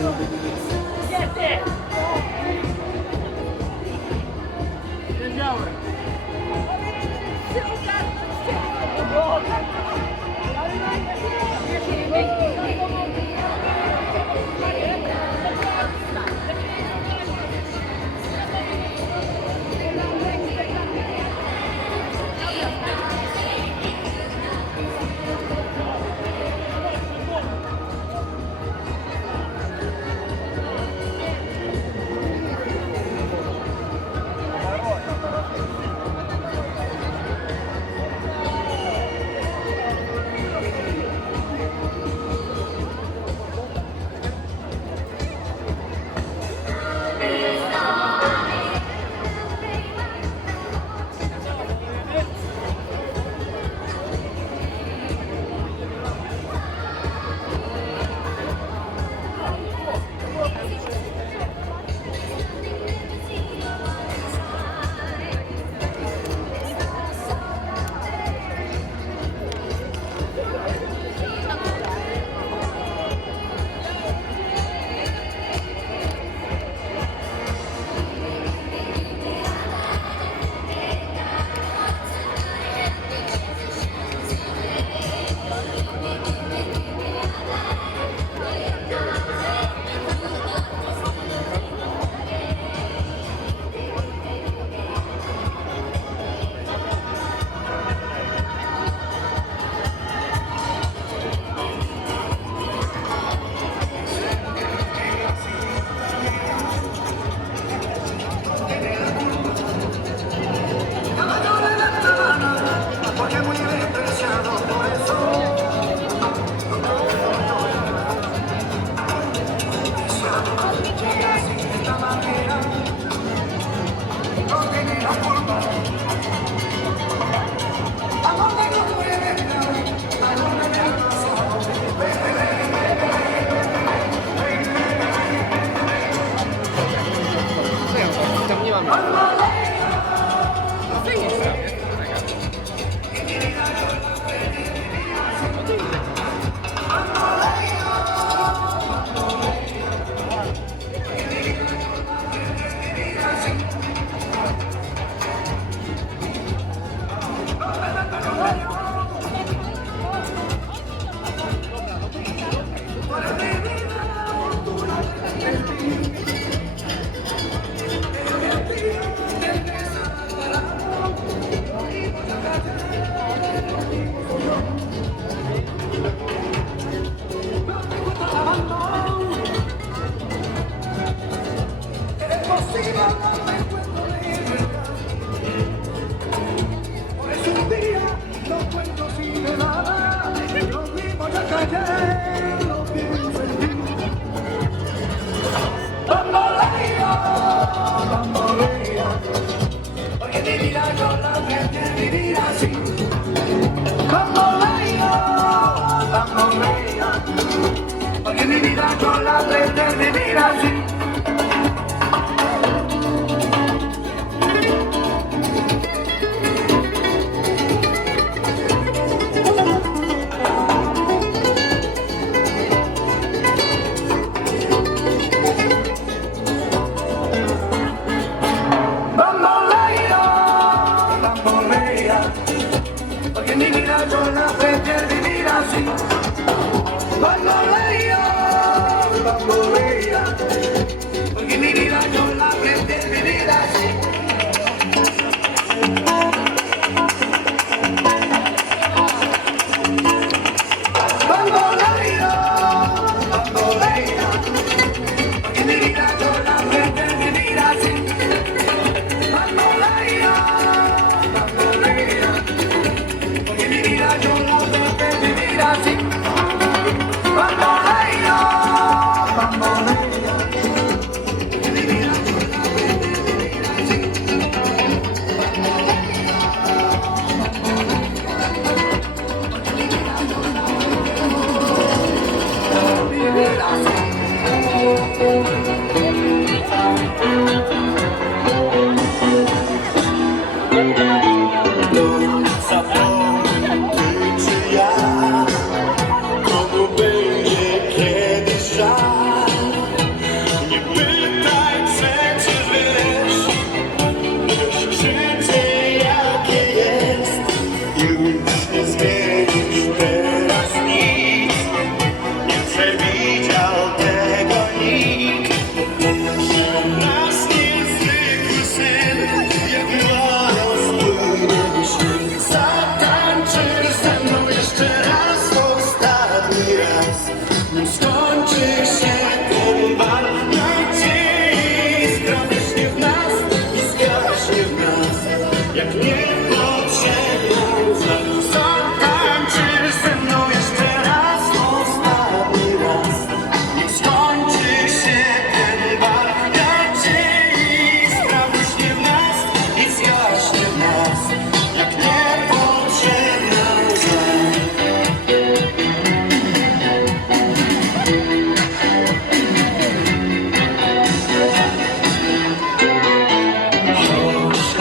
やって Thank you. Si me me Por eso un día, los cuento si me va a dar. Y los mismos ya callé, los Cuando leigo, cuando Porque mi vida con la aprendí de vivir así. Cuando leigo, cuando leiga. Porque mi vida con la aprendí de vivir así.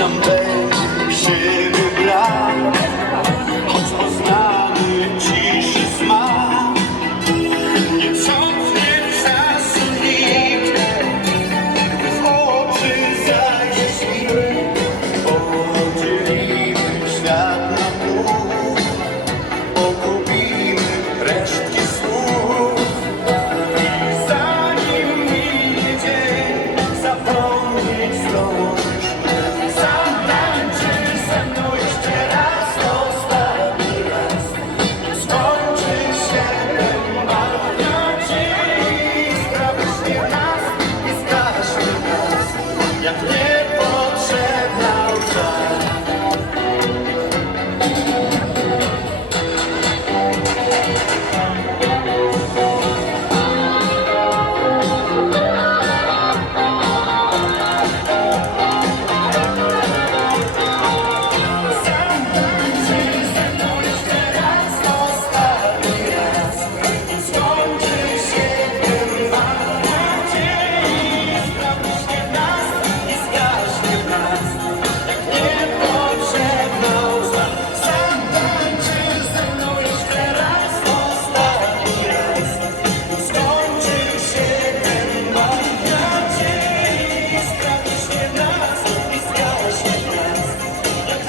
come to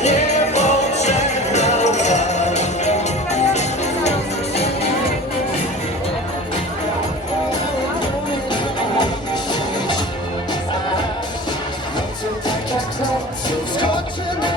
Yeah.